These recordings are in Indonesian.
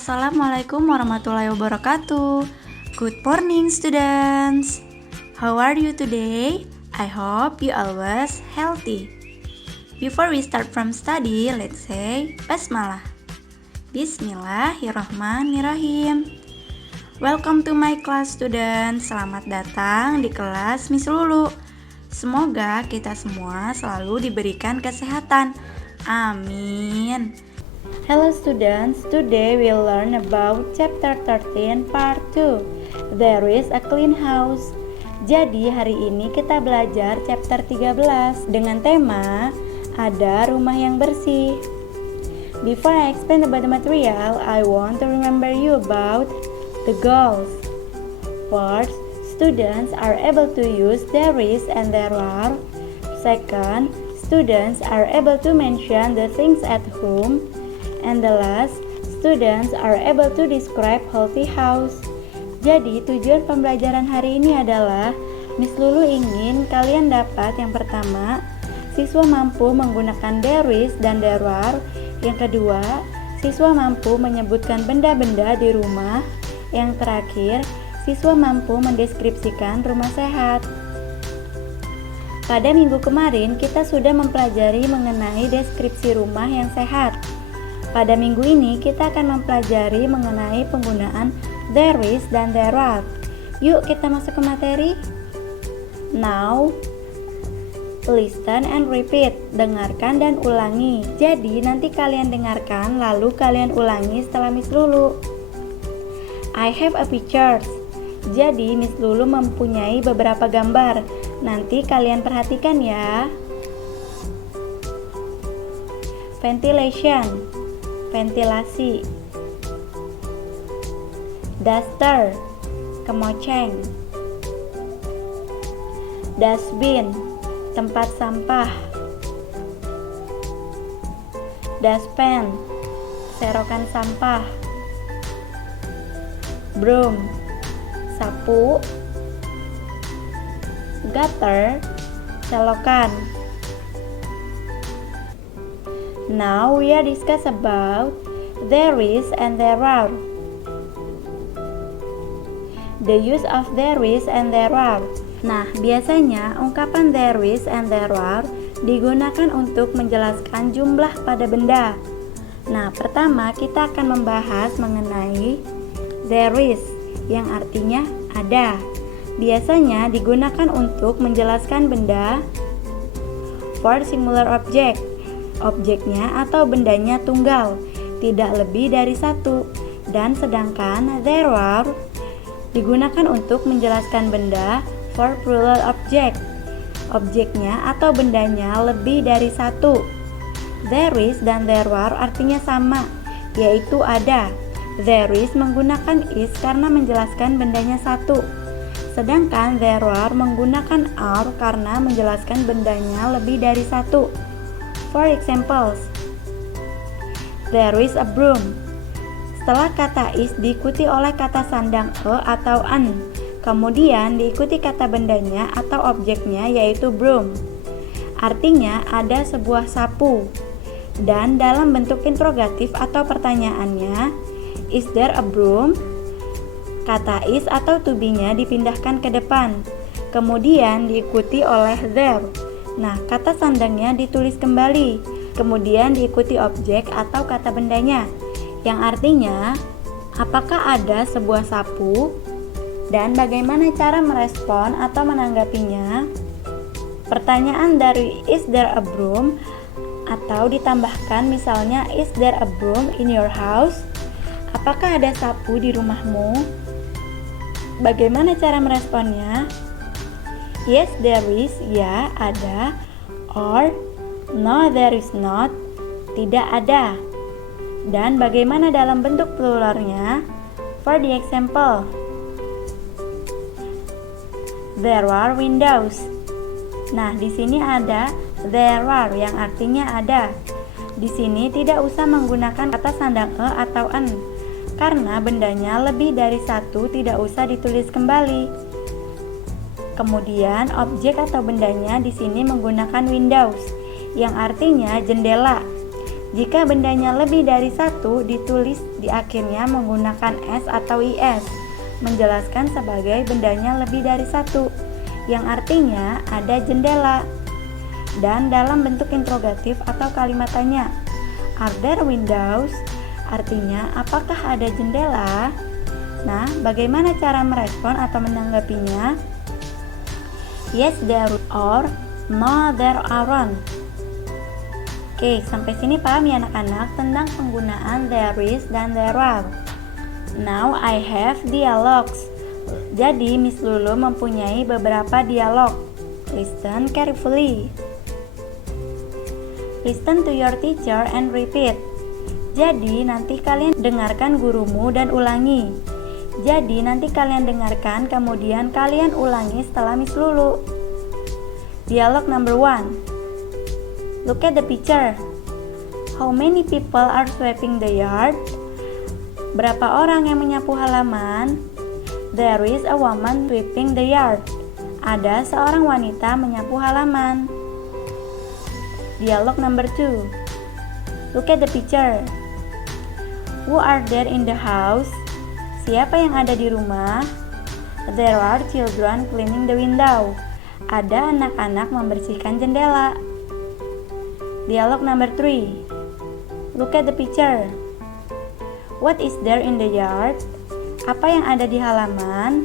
Assalamualaikum warahmatullahi wabarakatuh. Good morning students. How are you today? I hope you always healthy. Before we start from study, let's say Basmalah. Bismillahirrahmanirrahim. Welcome to my class students. Selamat datang di kelas Miss Lulu. Semoga kita semua selalu diberikan kesehatan. Amin. Hello students, today we'll learn about chapter 13 part 2. There is a clean house. Jadi hari ini kita belajar chapter 13 dengan tema ada rumah yang bersih. Before I explain about the material, I want to remember you about the goals. First, students are able to use there is and there are. Second, students are able to mention the things at home. And the last, students are able to describe healthy house. Jadi tujuan pembelajaran hari ini adalah Miss Lulu ingin kalian dapat yang pertama, siswa mampu menggunakan there is dan there are. Yang kedua, siswa mampu menyebutkan benda-benda di rumah. Yang terakhir, siswa mampu mendeskripsikan rumah sehat. Pada minggu kemarin kita sudah mempelajari mengenai deskripsi rumah yang sehat. Pada minggu ini kita akan mempelajari mengenai penggunaan there is dan there are. Yuk kita masuk ke materi. Now, listen and repeat. Dengarkan dan ulangi. Jadi nanti kalian dengarkan lalu kalian ulangi setelah Miss Lulu. I have a picture. Jadi Miss Lulu mempunyai beberapa gambar. Nanti kalian perhatikan ya. Ventilation, ventilasi. Duster, kemoceng. Dustbin, tempat sampah. Dustpan, serokan sampah. Broom, sapu. Gutter, selokan. Now we are discuss about there is and there are. The use of there is and there are. Nah, biasanya ungkapan there is and there are digunakan untuk menjelaskan jumlah pada benda. Nah, pertama kita akan membahas mengenai there is yang artinya ada. Biasanya digunakan untuk menjelaskan benda for singular object. Objeknya atau bendanya tunggal, tidak lebih dari satu. Dan sedangkan there are digunakan untuk menjelaskan benda for plural object. Objeknya atau bendanya lebih dari satu. There is dan there are artinya sama, yaitu ada. There is menggunakan is karena menjelaskan bendanya satu. Sedangkan there are menggunakan are karena menjelaskan bendanya lebih dari satu. For examples, there is a broom. Setelah kata is diikuti oleh kata sandang a atau an, kemudian diikuti kata bendanya atau objeknya yaitu broom. Artinya ada sebuah sapu. Dan dalam bentuk interrogatif atau pertanyaannya, is there a broom? Kata is atau to be-nya dipindahkan ke depan, kemudian diikuti oleh there. Nah, kata sandangnya ditulis kembali, kemudian diikuti objek atau kata bendanya, yang artinya apakah ada sebuah sapu dan bagaimana cara merespon atau menanggapinya. Pertanyaan dari is there a broom atau ditambahkan misalnya is there a broom in your house? Apakah ada sapu di rumahmu? Bagaimana cara meresponnya? Yes, there is, ya, ada. Or, no, there is not, tidak ada. Dan bagaimana dalam bentuk pluralnya? For the example, there are windows. Nah, di sini ada there are yang artinya ada. Di sini tidak usah menggunakan kata sandang e atau an, karena bendanya lebih dari satu tidak usah ditulis kembali. Kemudian objek atau bendanya di sini menggunakan windows yang artinya jendela. Jika bendanya lebih dari satu, ditulis di akhirnya menggunakan S atau IS, menjelaskan sebagai bendanya lebih dari satu, yang artinya ada jendela. Dan dalam bentuk interrogatif atau kalimat tanya, are there windows? Artinya, apakah ada jendela? Nah, bagaimana cara merespon atau menanggapinya? Yes, there are. No, there aren't. Oke, sampai sini paham ya anak-anak tentang penggunaan there is dan there are. Now I have dialogues. Jadi Miss Lulu mempunyai beberapa dialog. Listen carefully. Listen to your teacher and repeat. Jadi nanti kalian dengarkan gurumu dan ulangi. Jadi nanti kalian dengarkan kemudian kalian ulangi setelah Miss Lulu. Dialog number 1. Look at the picture. How many people are sweeping the yard? Berapa orang yang menyapu halaman? There is a woman sweeping the yard. Ada seorang wanita menyapu halaman. Dialog number 2. Look at the picture. Who are there in the house? Siapa yang ada di rumah? There are children cleaning the window. Ada anak-anak membersihkan jendela. Dialog number 3. Look at the picture. What is there in the yard? Apa yang ada di halaman?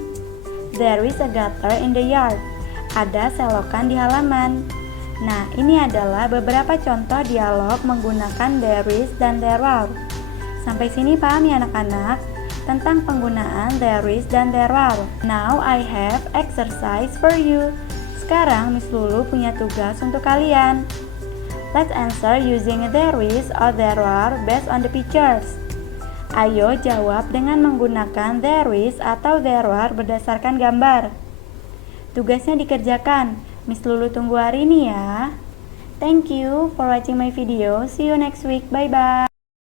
There is a gutter in the yard. Ada selokan di halaman. Nah, ini adalah beberapa contoh dialog menggunakan there is dan there are. Sampai sini paham ya anak-anak tentang penggunaan there is dan there are. Now I have exercise for you. Sekarang Miss Lulu punya tugas untuk kalian. Let's answer using there is or there are based on the pictures. Ayo jawab dengan menggunakan there is atau there are berdasarkan gambar. Tugasnya dikerjakan. Miss Lulu tunggu hari ini ya. Thank you for watching my video. See you next week. Bye bye.